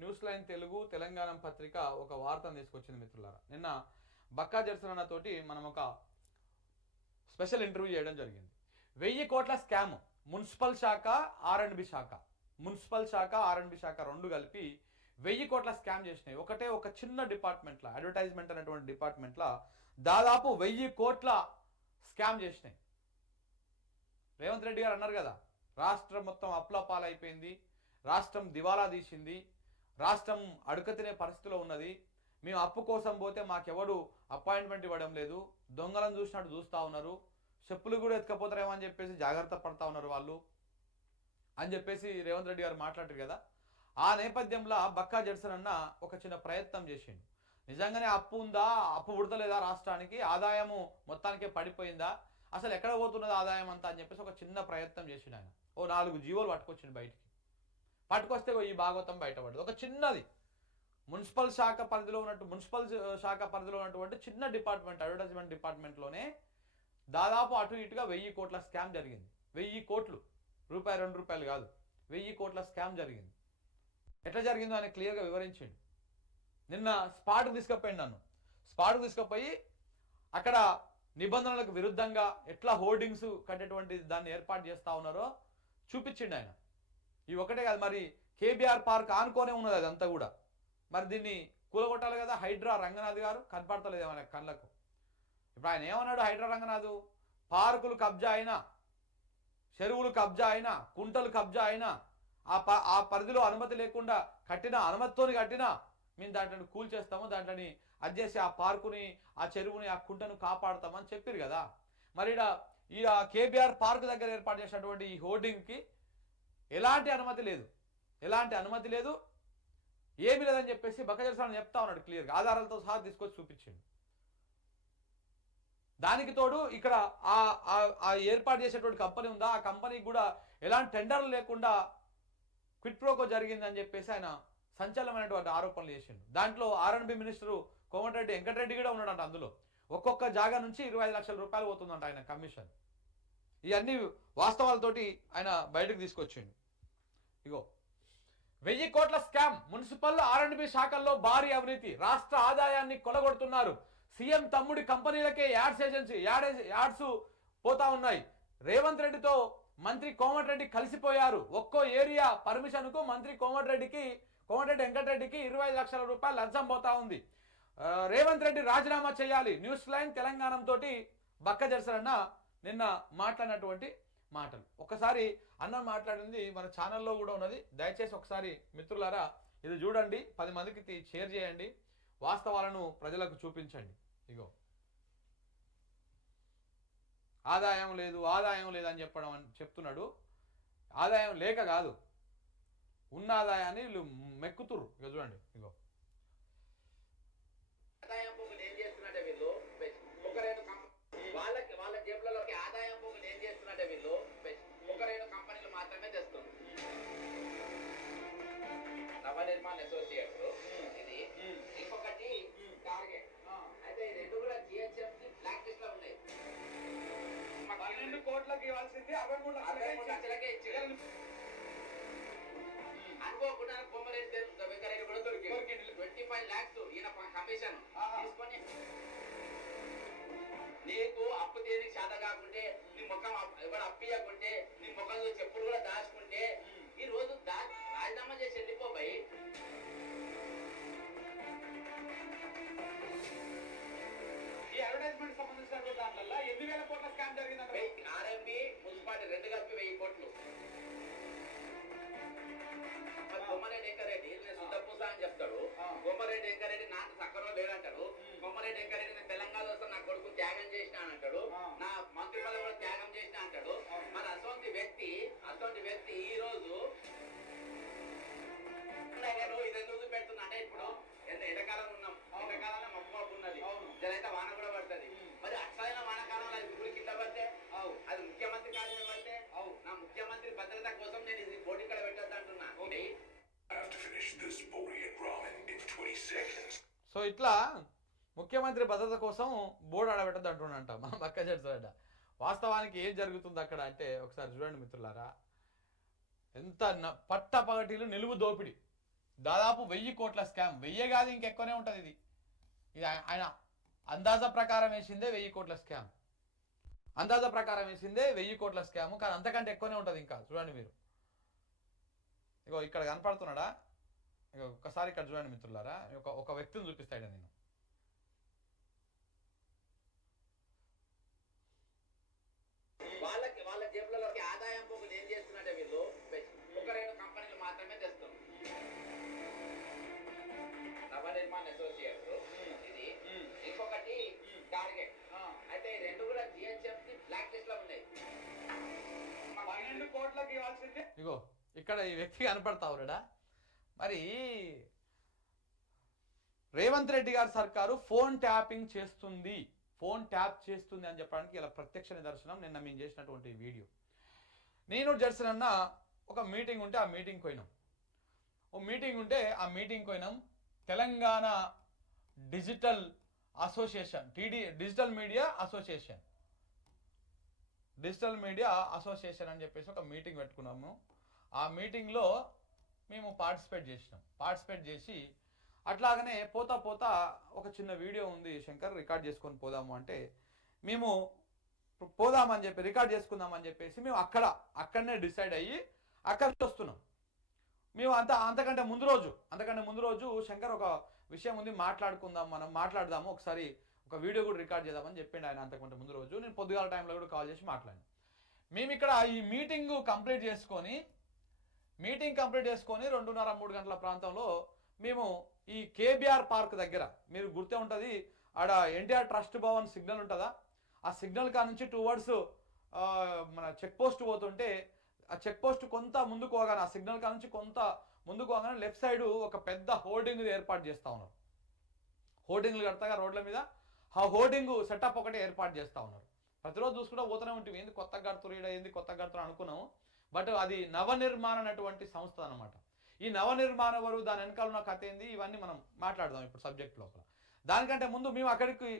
News line Telugu Telangana పత్రిక ఒక వార్తను తీసుకొచ్చింది మిత్రులారా. నిన్న బక్కా జర్సన్ అన్న తోటి మనం ఒక స్పెషల్ ఇంటర్వ్యూ చేయడం జరిగింది. 1000 కోట్ల స్కామ్, మున్సిపల్ శాఖ R&B శాఖ, మున్సిపల్ శాఖ R&B శాఖ రెండు కలిపి 1000 కోట్ల స్కామ్ చేసినాయి. ఒక చిన్న డిపార్ట్మెంట్లో, అడ్వర్టైజ్మెంట్ అనేటువంటి డిపార్ట్మెంట్లో దాదాపు 1000 కోట్ల స్కామ్ చేసినాయి. రేవంత్ రెడ్డి గారు అన్నారు కదా, రాష్ట్రం మొత్తం అప్లపాలైపోయింది, రాష్ట్రం దివాలా తీసింది, రాష్ట్రం అడుకతినే పరిస్థితిలో ఉన్నది, మేము అప్పు కోసం పోతే మాకెవడు అపాయింట్మెంట్ ఇవ్వడం లేదు, దొంగలను చూసినట్టు చూస్తూ ఉన్నారు, చెప్పులు కూడా ఎత్తుకపోతారేమో అని చెప్పేసి జాగ్రత్త పడతా ఉన్నారు వాళ్ళు అని చెప్పేసి రేవంత్ రెడ్డి గారు మాట్లాడారు కదా. ఆ నేపథ్యంలో బక్కా జడ్సన్ అన్న ఒక చిన్న ప్రయత్నం చేసిండు. నిజంగానే అప్పు ఉందా, అప్పు పుడతలేదా, రాష్ట్రానికి ఆదాయము మొత్తానికే పడిపోయిందా, అసలు ఎక్కడ పోతున్నది ఆదాయం అంతా అని చెప్పేసి ఒక చిన్న ప్రయత్నం చేసిండు ఆయన. ఓ 4 జీవోలు పట్టుకొచ్చిండు బయటికి. పట్టుకొస్తే ఈ భాగవతం బయటపడదు. ఒక చిన్నది మున్సిపల్ శాఖ పరిధిలో ఉన్నటువంటి చిన్న డిపార్ట్మెంట్, అడ్వర్టైజ్మెంట్ డిపార్ట్మెంట్లోనే దాదాపు అటు ఇటుగా 1000 కోట్ల స్కామ్ జరిగింది. 1000 కోట్లు, రూపాయి 2 రూపాయలు కాదు, 1000 కోట్ల స్కామ్ జరిగింది. ఎట్లా జరిగిందో ఆయన క్లియర్గా వివరించిండు. నిన్న స్పాట్కి తీసుకుపోయింది, నన్ను స్పాట్కి తీసుకుపోయి అక్కడ నిబంధనలకు విరుద్ధంగా ఎట్లా హోర్డింగ్స్ కట్టేటువంటి దాన్ని ఏర్పాటు చేస్తూ ఉన్నారో చూపించిండు ఆయన. ఇవి ఒకటే కాదు, మరి కేబీఆర్ పార్క్ ఆనుకోనే ఉన్నది అదంతా కూడా. మరి దీన్ని కూలగొట్టాలి కదా. హైడ్రా రంగనాథ్ గారు కనపడతలేదు మన కళ్ళకు. ఇప్పుడు ఆయన ఏమన్నాడు, హైడ్రా రంగనాథ్, పార్కులు కబ్జా అయినా, చెరువులు కబ్జా అయినా, కుంటలు కబ్జా అయినా, ఆ పరిధిలో అనుమతి లేకుండా కట్టినా, అనుమతితోని కట్టినా మేము దాంట్లో కూల్ చేస్తాము, దాంట్లోని అడ్జేసి ఆ పార్కుని, ఆ చెరువుని, ఆ కుంటను కాపాడుతామని చెప్పారు కదా. మరి ఈ కేబీఆర్ పార్క్ దగ్గర ఏర్పాటు చేసినటువంటి ఈ హోర్డింగ్కి ఎలాంటి అనుమతి లేదు, ఏమీ లేదని చెప్పేసి బక్కా జడ్సన్ చెప్తా ఉన్నాడు క్లియర్గా, ఆధారాలతో సహా తీసుకొచ్చి చూపించిండు. దానికి తోడు ఇక్కడ ఆ ఏర్పాటు చేసేటువంటి కంపెనీ ఉందా, ఆ కంపెనీకి కూడా ఎలాంటి టెండర్లు లేకుండా క్విట్ ప్రోకో జరిగిందని చెప్పేసి ఆయన సంచలనమైనటువంటి ఆరోపణలు చేసిండు. దాంట్లో R&B మినిస్టరు కోమటిరెడ్డి వెంకటరెడ్డి కూడా ఉన్నాడంట. అందులో ఒక్కొక్క జాగా నుంచి 25 లక్షల రూపాయలు పోతుందంట ఆయన కమిషన్. ఇవన్నీ వాస్తవాలతోటి ఆయన బయటకు తీసుకొచ్చిండు. ఇగో 1000 కోట్ల స్కామ్, మున్సిపల్ R&B శాఖల్లో భారీ అవినీతి, రాష్ట్ర ఆదాయాన్ని కొలగొడుతున్నారు, సీఎం తమ్ముడి కంపెనీలకే యాడ్స్ పోతా ఉన్నాయి, రేవంత్ రెడ్డితో మంత్రి కోమటిరెడ్డి కలిసిపోయారు, ఒక్కో ఏరియా పర్మిషన్ కు మంత్రి కోమటిరెడ్డి వెంకటరెడ్డికి 25 లక్షల రూపాయలు లంచం పోతా ఉంది, రేవంత్ రెడ్డి రాజీనామా చేయాలి. న్యూస్ లైన్ తెలంగాణ తోటి బక్కా జడ్సన్ అన్న నిన్న మాట్లాడినటువంటి మాటలు ఒకసారి అన్న మాట్లాడింది మన ఛానల్లో కూడా ఉన్నది. దయచేసి ఒకసారి మిత్రులారా ఇది చూడండి, 10 మందికి షేర్ చేయండి, వాస్తవాలను ప్రజలకు చూపించండి. ఇగో ఆదాయం లేదు అని చెప్తున్నాడు. ఆదాయం లేక కాదు, ఉన్న ఆదాయాన్ని వీళ్ళు మెక్కుతుర్రు. ఇక చూడండి, ఇగో వాళ్ళ జేబులలోకి ఆదాయం పోగులు ఏం చేస్తున్నట్టే వీళ్ళు ఒక 2 కంపెనీలు మాత్రమే తెస్తుంది. నవనిర్మాణ్ అసోసియేట్స్ ఇది, ఇంకొకటి టార్గెట్. అయితే ఈ 2 కూడా GHMC బ్లాక్ లిస్ట్ లో ఉన్నాయి. 12 కోట్లకి ఇవ్వాల్సింది 63 లక్షలకే ఇచ్చారు. అనుకోకుండా కొమ్మరెడ్డి వెంకరెడ్డి కూడా దొరికింది. 25 lakhs ఈయన కమిషన్ తీసుకొని, నీకు అప్పు దేనికి చేత కాకుంటే, నీ ముఖం ఎవరు అప్పియకుంటే, నీ ముఖంలో చెప్పులు కూడా దాచుకుంటే, ఈ రోజు రాజీనామా చేసి వెళ్ళిపోయి ఈ అడ్వర్టైజ్మెంట్ సంబంధించిన దాంట్లో 8,000 కోట్ల స్కామ్ జరిగింది. R&B మున్సిపాలిటీ 2 కలిపి 1000 కోట్లు. కొమ్మరెడ్డి వెంకరెడ్డి శుద్ధపూస అని చెప్తాడు, కొమ్మరెడ్డి వెంకరెడ్డి నాకు సక్కరో లేదంటాడు, కొమ్మరెడ్డి వెంకరెడ్డి నేను తెలంగాణ వస్తే నా కొడుకు త్యాగం చేసిన అని అంటాడు, నా మంత్రి పదవి కూడా త్యాగం చేసిన అంటాడు. మరి అటువంటి వ్యక్తి ఈ రోజు ఇది ఎందుకు పెడుతున్నా అంటే, ఇప్పుడు ఎండాకాలం ఉన్నాం, ఎండాకాలంలో మబ్బు ఉన్నది, జరైతే వాన కూడా పడుతుంది. మరి అసలైన వానకాలంలో అది గుడి కింద పడితే, అది ముఖ్యమంత్రి కార్యాలయం పడితే, నా ముఖ్యమంత్రి భద్రత కోసం నేను ఇది బోర్డు ఇక్కడ పెట్టద్దు అంటున్నా. సో ఇట్లా ముఖ్యమంత్రి భద్రత కోసం బోర్డు ఆడబెట్టద్దు అంటున్నాంట మా బక్కా జడ్సన్. వాస్తవానికి ఏం జరుగుతుంది అక్కడ అంటే ఒకసారి చూడండి మిత్రులారా. ఎంత పట్టపగటిలు నిలువు దోపిడి. దాదాపు 1000 కోట్ల స్కామ్. 1000 కాదు ఇంకెక్కువనే ఉంటుంది ఇది. ఇది ఆయన అందాజా ప్రకారం వేసిందే 1000 కోట్ల స్కామ్. అందాజా ప్రకారం వేసిందే 1000 కోట్ల స్కామ్. కానీ అంతకంటే ఎక్కువనే ఉంటుంది ఇంకా. చూడండి మీరు, ఇగో ఇక్కడ కనపడుతున్నాడా? ఇక ఒక్కసారి ఇక్కడ చూడండి మిత్రులారా, ఒక వ్యక్తిని చూపిస్తాడు. నేను వాళ్ళ జేబులలోకి ఆదాయం పోగులు ఏం చేస్తున్నట్టే వీళ్ళు ఒక 2 కంపెనీలు మాత్రమే తెస్తారు. నవనిర్మాణ్ అసోసియేట్స్ ఇది, ఇంకొకటి టార్గెట్. అయితే ఈ 2 కూడా జిహెచ్ఎంసి బ్లాక్ లిస్ట్ లో ఉన్నాయి. 12 కోట్లకి ఇవ్వాల్సిందే. ఇగో ఇక్కడ ఈ వ్యక్తి కనపడతావురా. మరి రేవంత్ రెడ్డి గారి సర్కారు ఫోన్ ట్యాపింగ్ చేస్తుంది, ఫోన్ ట్యాప్ చేస్తుంది అని చెప్పడానికి ఇలా ప్రత్యక్ష నిదర్శనం నిన్న మేము చేసినటువంటి వీడియో. నేను జడ్సన్ అన్న ఒక మీటింగ్ ఉంటే ఆ మీటింగ్ పోయినాం. ఓ మీటింగ్ ఉంటే ఆ మీటింగ్ పోయినాం. Telangana digital association, digital media association అని చెప్పేసి ఒక మీటింగ్ పెట్టుకున్నాము. ఆ మీటింగ్లో మేము పార్టిసిపేట్ చేసి అట్లాగనే పోతా ఒక చిన్న వీడియో ఉంది శంకర్, రికార్డ్ చేసుకొని పోదాము అంటే మేము పోదామని చెప్పి రికార్డ్ చేసుకుందామని చెప్పేసి మేము అక్కడనే డిసైడ్ అయ్యి అక్కడ వస్తున్నాం. మేము అంతకంటే ముందు రోజు శంకర్ ఒక విషయం ఉంది, మనం మాట్లాడదాము, ఒకసారి ఒక వీడియో కూడా రికార్డ్ చేద్దామని చెప్పిండు ఆయన. అంతకంటే ముందు రోజు నేను పొద్దుగాల టైంలో కూడా కాల్ చేసి మాట్లాడాను. మేము ఇక్కడ ఈ మీటింగ్ కంప్లీట్ చేసుకొని 2:30-3 గంటల ప్రాంతంలో మేము ఈ కేబిఆర్ పార్క్ దగ్గర, మీరు గుర్తే ఉంటుంది, ఆడ ఎన్టీఆర్ ట్రస్ట్ భవన్ సిగ్నల్ ఉంటుందా, ఆ సిగ్నల్ కా నుంచి టువర్డ్స్ మన చెక్ పోస్ట్ పోతుంటే, ఆ చెక్ పోస్ట్ కొంత ముందుకు పోగానే, ఆ సిగ్నల్ కా నుంచి కొంత ముందుకు పోగానే లెఫ్ట్ సైడ్ ఒక పెద్ద హోర్డింగ్ ఏర్పాటు చేస్తూ ఉన్నారు. హోర్డింగ్లు కడతాగా రోడ్ల మీద, ఆ హోర్డింగ్ సెటప్ ఒకటి ఏర్పాటు చేస్తూ ఉన్నారు. ప్రతిరోజు చూసుకుంటూ పోతూనే ఉంటుంది, ఏంది కొత్తగా కడుతున్నారు అనుకున్నాము. బట్ అది నవనిర్మాణ అనేటువంటి సంస్థ అనమాట. ఈ నవనిర్మాణ వరకు దాని వెనకాల ఉన్న కథ ఏంది, ఇవన్నీ మనం మాట్లాడదాం ఇప్పుడు సబ్జెక్ట్ లోపల. దానికంటే ముందు మేము అక్కడికి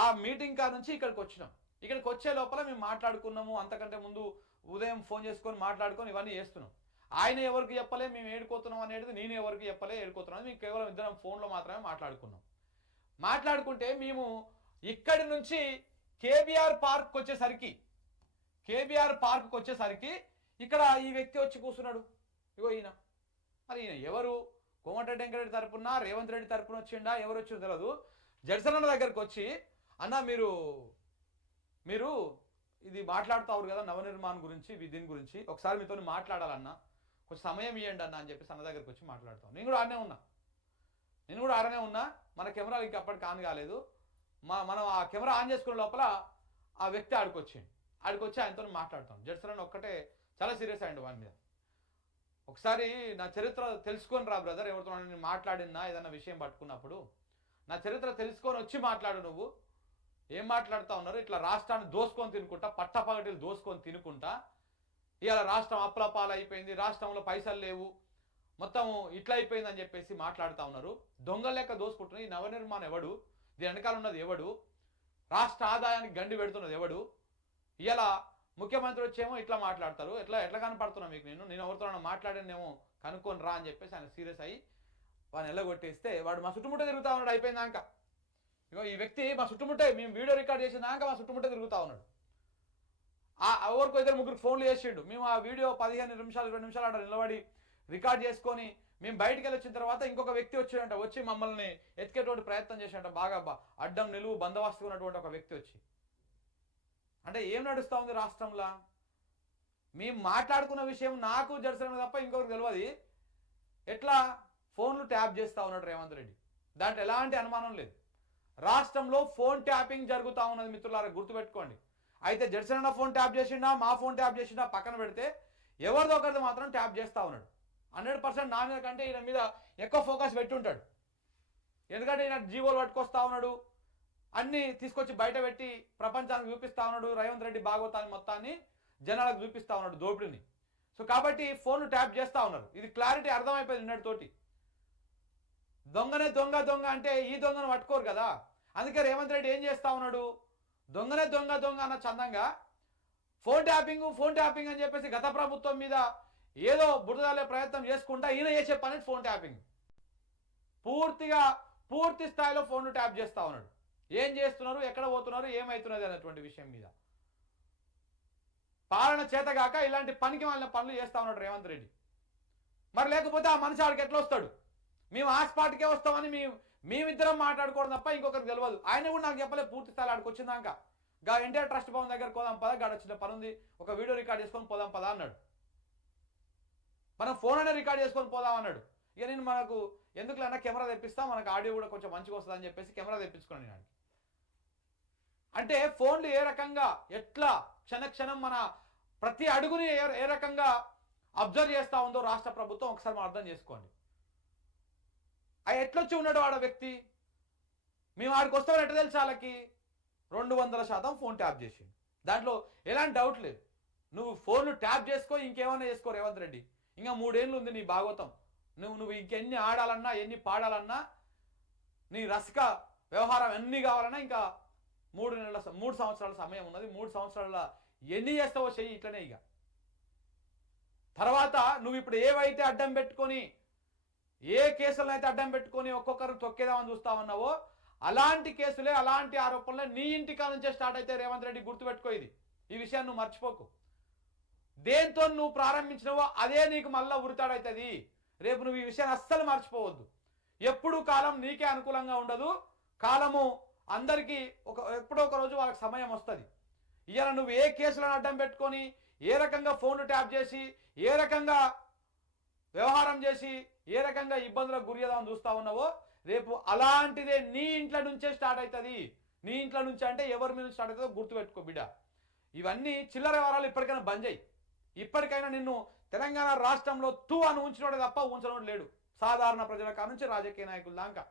ఆ మీటింగ్ కా నుంచి ఇక్కడికి వచ్చినాం. ఇక్కడికి వచ్చే లోపల మేము మాట్లాడుకున్నాము. అంతకంటే ముందు ఉదయం ఫోన్ చేసుకొని మాట్లాడుకొని ఇవన్నీ చేస్తున్నాం. ఆయన ఎవరికి చెప్పలే మేము ఏడుకోతున్నాం అనేది, నేను ఎవరికి చెప్పలే ఏడుకోతున్నాం, మేము కేవలం ఇద్దరం ఫోన్లో మాత్రమే మాట్లాడుకుంటే మేము ఇక్కడి నుంచి కేబిఆర్ పార్క్ వచ్చేసరికి ఇక్కడ ఈ వ్యక్తి వచ్చి కూర్చున్నాడు. ఇగో ఈయన. మరి ఈయన ఎవరు? కోమటిరెడ్డి వెంకటరెడ్డి తరపున, రేవంత్ రెడ్డి తరపున వచ్చిండా, ఎవరు వచ్చి తెలియదు. జడ్సన్ అన్న దగ్గరకు వచ్చి, అన్న మీరు ఇది మాట్లాడుతారు కదా నవనిర్మాణ్ గురించి, దీని గురించి ఒకసారి మీతో మాట్లాడాలన్నా, కొంచెం సమయం ఇవ్వండి అన్న అని చెప్పేసి అన్న దగ్గరికి వచ్చి మాట్లాడతాం. నేను కూడా ఆడనే ఉన్నా. మన కెమెరా ఇంకా అప్పటికి ఆన్ కాలేదు. మనం ఆ కెమెరా ఆన్ చేసుకునే లోపల ఆ వ్యక్తి ఆడికొచ్చి ఆయనతో మాట్లాడతాం. జడ్సన్ అన్న ఒక్కటే చాలా సీరియస్ అయ్యండి వాడి మీద. ఒకసారి నా చరిత్ర తెలుసుకొని రా బ్రదర్, ఎవరితో నేను మాట్లాడినా ఏదన్నా విషయం పట్టుకున్నప్పుడు నా చరిత్ర తెలుసుకొని వచ్చి మాట్లాడు. నువ్వు ఏం మాట్లాడుతూ ఉన్నారు? ఇట్లా రాష్ట్రాన్ని దోసుకొని తినుకుంటా, పట్టపగటిలు దోసుకొని తినుకుంటా, ఇవాళ రాష్ట్రం అప్పులపాలు అయిపోయింది, రాష్ట్రంలో పైసలు లేవు, మొత్తం ఇట్లా అయిపోయింది అని చెప్పేసి మాట్లాడుతూ ఉన్నారు. దొంగ లెక్క దోసుకుంటున్నారు. ఈ నవనిర్మాణం ఎవడు? దీని వెనకాల ఉన్నది ఎవడు? రాష్ట్ర ఆదాయానికి గండి పెడుతున్నది ఎవడు? ఇలా ముఖ్యమంత్రి వచ్చేమో ఇట్లా మాట్లాడతారు. ఎట్లా కనపడుతున్నా మీకు? నేను ఎవరితో మాట్లాడానేమో కనుక్కొని రా అని చెప్పేసి ఆయన సీరియస్ అయ్యి వాడిని ఎల్లగొట్టేస్తే వాడు మా చుట్టుముట్ట తిరుగుతూ ఉన్నాడు. అయిపోయిందాక ఇగో ఈ వ్యక్తి మా చుట్టుముట్టే, మేము వీడియో రికార్డ్ చేసినాక మా చుట్టుముట్ట తిరుగుతూ ఉన్నాడు. ఎవరికో 2-3 ఫోన్లు చేసిండు. మేము ఆ వీడియో 15 నిమిషాలు 20 నిమిషాలు అక్కడ నిలబడి రికార్డ్ చేసుకొని మేము బయటికి వెళ్ళి వచ్చిన తర్వాత ఇంకొక వ్యక్తి వచ్చాడంట, వచ్చి మమ్మల్ని ఎత్తికేటువంటి ప్రయత్నం చేశాడంట. బాగా అడ్డం నిలువు బందోబస్తు ఉన్నటువంటి ఒక వ్యక్తి వచ్చి. అంటే ఏం నడుస్తూ ఉంది రాష్ట్రంలో? మేము మాట్లాడుకున్న విషయం నాకు జడ్సన్ తప్ప ఇంకొకరికి తెలియదు. ఎట్లా ఫోన్లు ట్యాప్ చేస్తూ ఉన్నాడు రేవంత్ రెడ్డి, దాంట్లో ఎలాంటి అనుమానం లేదు. రాష్ట్రంలో ఫోన్ ట్యాపింగ్ జరుగుతూ ఉన్నది మిత్రులారా, గుర్తుపెట్టుకోండి. అయితే జడ్సన్ అన్న ఫోన్ ట్యాప్ చేసిండా, మా ఫోన్ ట్యాప్ చేసిండా పక్కన పెడితే, ఎవరిదో ఒకరిది మాత్రం ట్యాప్ చేస్తూ ఉన్నాడు. 100% నా మీద కంటే ఈయన మీద ఎక్కువ ఫోకస్ పెట్టి ఉంటాడు. ఎందుకంటే ఈయన జీవోలు పట్టుకొస్తా ఉన్నాడు, అన్ని తీసుకొచ్చి బయట పెట్టి ప్రపంచానికి చూపిస్తా ఉన్నాడు. రేవంత్ రెడ్డి భాగవతాన్ని మొత్తాన్ని జనాలకు చూపిస్తా ఉన్నాడు, దోపిడిని. సో కాబట్టి ఫోన్లు ట్యాప్ చేస్తూ ఉన్నారు. ఇది క్లారిటీ అర్థమైపోయింది నిన్నటితోటి. దొంగనే దొంగ అంటే ఈ దొంగను పట్టుకోరు కదా. అందుకే రేవంత్ రెడ్డి ఏం చేస్తా ఉన్నాడు? దొంగనే దొంగ అన్న చందంగా ఫోన్ ట్యాపింగ్ అని చెప్పేసి గత ప్రభుత్వం మీద ఏదో బురదలే ప్రయత్నం చేసుకుంటా ఈయన చేసే పని ఫోన్ ట్యాపింగ్. పూర్తి స్థాయిలో ఫోన్ను ట్యాప్ చేస్తా ఉన్నాడు. ఏం చేస్తున్నారు, ఎక్కడ పోతున్నారు, ఏమవుతున్నది అనేటువంటి విషయం మీద పాలన చేతగాక ఇలాంటి పనికి వాళ్ళ పనులు చేస్తా ఉన్నాడు రేవంత్ రెడ్డి. మరి లేకపోతే ఆ మనిషి ఆడికి ఎట్లా వస్తాడు? మేము ఆ స్పాట్కే వస్తామని మేమిద్దరం మాట్లాడుకోవడం తప్ప ఇంకొకరికి తెలియదు. ఆయన కూడా నాకు చెప్పలేదు పూర్తి స్థాయి ఆడికి వచ్చిందాక. ఎన్టీఆర్ ట్రస్ట్ భవన్ దగ్గర పోదాం పదా, గాడ వచ్చిన పని ఉంది, ఒక వీడియో రికార్డ్ చేసుకొని పోదాం పదా అన్నాడు. మనం ఫోన్ అనే రికార్డ్ చేసుకొని పోదాం అన్నాడు. ఇక నేను మనకు ఎందుకులన్నా కెమెరా తెప్పిస్తా, మనకు ఆడియో కూడా కొంచెం మంచిగా వస్తుంది అని చెప్పేసి కెమెరా తెప్పించుకున్నాను నేను. అంటే ఫోన్లు ఏ రకంగా ఎట్లా క్షణక్షణం మన ప్రతి అడుగుని ఏ రకంగా అబ్జర్వ్ చేస్తూ ఉందో రాష్ట్ర ప్రభుత్వం ఒకసారి మనం అర్థం చేసుకోండి. అవి ఎట్లొచ్చి ఉన్నాడు వాడ వ్యక్తి? మేము ఆడికి వస్తామని ఎట్లా తెలుసు వాళ్ళకి? 200% ఫోన్ ట్యాప్ చేసి, దాంట్లో ఎలాంటి డౌట్ లేదు. నువ్వు ఫోన్లు ట్యాప్ చేసుకో, ఇంకేమైనా చేసుకో రేవంత్ రెడ్డి. ఇంకా 3 ఏళ్ళు ఉంది నీ భాగవతం. నువ్వు ఇంకెన్ని ఆడాలన్నా ఎన్ని పాడాలన్నా నీ రసిక వ్యవహారం ఎన్ని కావాలన్నా ఇంకా 3 సంవత్సరాల సమయం ఉన్నది. 3 సంవత్సరాల ఎన్ని చేస్తావో చెయ్యి ఇట్లనే. ఇక తర్వాత నువ్వు ఇప్పుడు ఏవైతే అడ్డం పెట్టుకొని, ఏ కేసులను అయితే అడ్డం పెట్టుకొని ఒక్కొక్కరు తొక్కేదామని చూస్తామన్నావో అలాంటి కేసులే, అలాంటి ఆరోపణలే నీ ఇంటికా నుంచే స్టార్ట్ అయితే రేవంత్ రెడ్డి గుర్తుపెట్టుకో. ఈ విషయాన్ని నువ్వు మర్చిపోకు. దేంతో నువ్వు ప్రారంభించినవో అదే నీకు మళ్ళా ఉరితాడవుతుంది. రేపు నువ్వు ఈ విషయాన్ని అస్సలు మర్చిపోవద్దు. ఎప్పుడు కాలం నీకే అనుకూలంగా ఉండదు. కాలము అందరికీ ఎప్పుడో ఒక రోజు వాళ్ళకి సమయం వస్తుంది. ఇవాళ నువ్వు ఏ కేసులను అడ్డం పెట్టుకొని, ఏ రకంగా ఫోన్లు ట్యాప్ చేసి, ఏ రకంగా వ్యవహారం చేసి, ఏ రకంగా ఇబ్బందులకు గురిచేద్దామని చూస్తా ఉన్నావో రేపు అలాంటిదే నీ ఇంట్లో నుంచే స్టార్ట్ అవుతుంది. నీ ఇంట్లో నుంచి అంటే ఎవరి మీద స్టార్ట్ అవుతుందో గుర్తుపెట్టుకో బిడ్డ. ఇవన్నీ చిల్లర వ్యవహారాలు ఇప్పటికైనా బంద్ చేయి. ఇప్పటికైనా నిన్ను తెలంగాణ రాష్ట్రంలో అని ఉంచినోడే తప్ప ఉంచనోడు లేడు. సాధారణ ప్రజల కాడ నుంచి రాజకీయ నాయకుల దాకా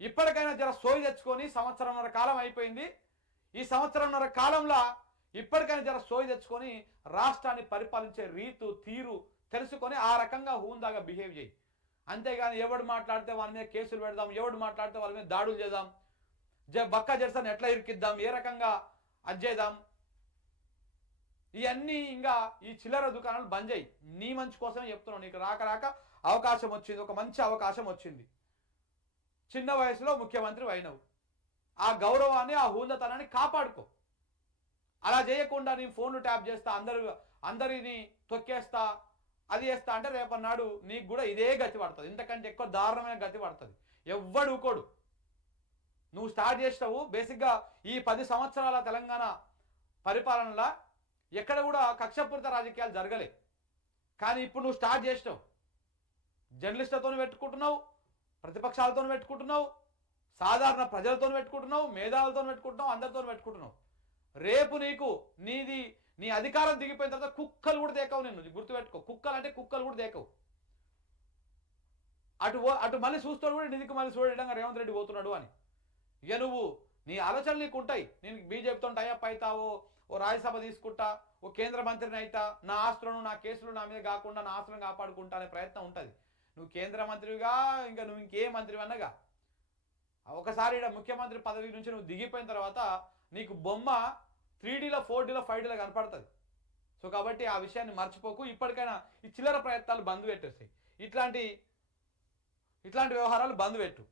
ఇప్పటికైనా జర సోయి తెచ్చుకొని, 1.5 సంవత్సరం కాలం అయిపోయింది. ఈ 1.5 సంవత్సరం కాలంలో ఇప్పటికైనా జర సోయి తెచ్చుకొని రాష్ట్రాన్ని పరిపాలించే తీరు తెలుసుకొని ఆ రకంగా హూందాగా బిహేవ్ చేయి. అంతేగాని ఎవడు మాట్లాడితే వాళ్ళ మీద కేసులు పెడదాం, ఎవడు మాట్లాడితే వాళ్ళ మీద దాడులు చేద్దాం, బక్కా జెర్సన్ ఎట్లా ఇరికిద్దాం, ఏ రకంగా అజ్జేద్దాం, ఇవన్నీ ఇంకా ఈ చిల్లర దుకాణాలు బంద్ చేయి. నీ మంచి కోసమే చెప్తున్నావు. నీకు రాక అవకాశం వచ్చింది, ఒక మంచి అవకాశం వచ్చింది. చిన్న వయసులో ముఖ్యమంత్రి అయినవు. ఆ గౌరవాన్ని, ఆ హూందతనాన్ని కాపాడుకో. అలా చేయకుండా నేను ఫోన్లు ట్యాప్ చేస్తా, అందరిని తొక్కేస్తా, అది చేస్తా అంటే రేపన్నాడు నీకు కూడా ఇదే గతి పడుతుంది. ఇంతకంటే ఎక్కువ దారుణమైన గతి పడుతుంది. ఎవ్వడు ఊకోడు. నువ్వు స్టార్ట్ చేసినావు. బేసిక్గా ఈ 10 సంవత్సరాల తెలంగాణ పరిపాలనలో ఎక్కడ కూడా కక్షపూరిత రాజకీయాలు జరగలే. కానీ ఇప్పుడు నువ్వు స్టార్ట్ చేసినావు. జర్నలిస్టులతో పెట్టుకుంటున్నావు, ప్రతిపక్షాలతో పెట్టుకుంటున్నావు, సాధారణ ప్రజలతో పెట్టుకుంటున్నావు, మేధావులతో పెట్టుకుంటున్నావు, అందరితో పెట్టుకుంటున్నావు. రేపు నీ అధికారం దిగిపోయిన తర్వాత కుక్కలు కూడా దేకవు. నిన్ను గుర్తుపెట్టుకో. కుక్కలు అంటే కుక్కలు కూడా దేకవు. అటు మళ్ళీ చూస్తాడు కూడా నిధికి మళ్ళీ చూడడంగా రేవంత్ రెడ్డి పోతున్నాడు అని. ఇక నువ్వు నీ ఆలోచనలు నీకు ఉంటాయి. నేను బీజేపీతో టైఅప్ అవుతావో, ఓ రాజ్యసభ తీసుకుంటా, ఓ కేంద్ర మంత్రిని అయితా, నా ఆస్తులను, నా కేసులు నా మీద కాకుండా నా ఆస్తులను కాపాడుకుంటా అనే ప్రయత్నం ఉంటుంది. నువ్వు కేంద్ర మంత్రివిగా ఇంకా నువ్వు ఇంకే మంత్రివి అన్నగా ఒకసారి ముఖ్యమంత్రి పదవి నుంచి నువ్వు దిగిపోయిన తర్వాత నీకు బొమ్మ 3Dలో 4Dలో 5Dలో కనపడుతుంది. సో కాబట్టి ఆ విషయాన్ని మర్చిపోకు. ఇప్పటికైనా ఈ చిల్లర ప్రయత్నాలు బంద్ పెట్టేస్తాయి. ఇట్లాంటి వ్యవహారాలు బంద్ పెట్టు.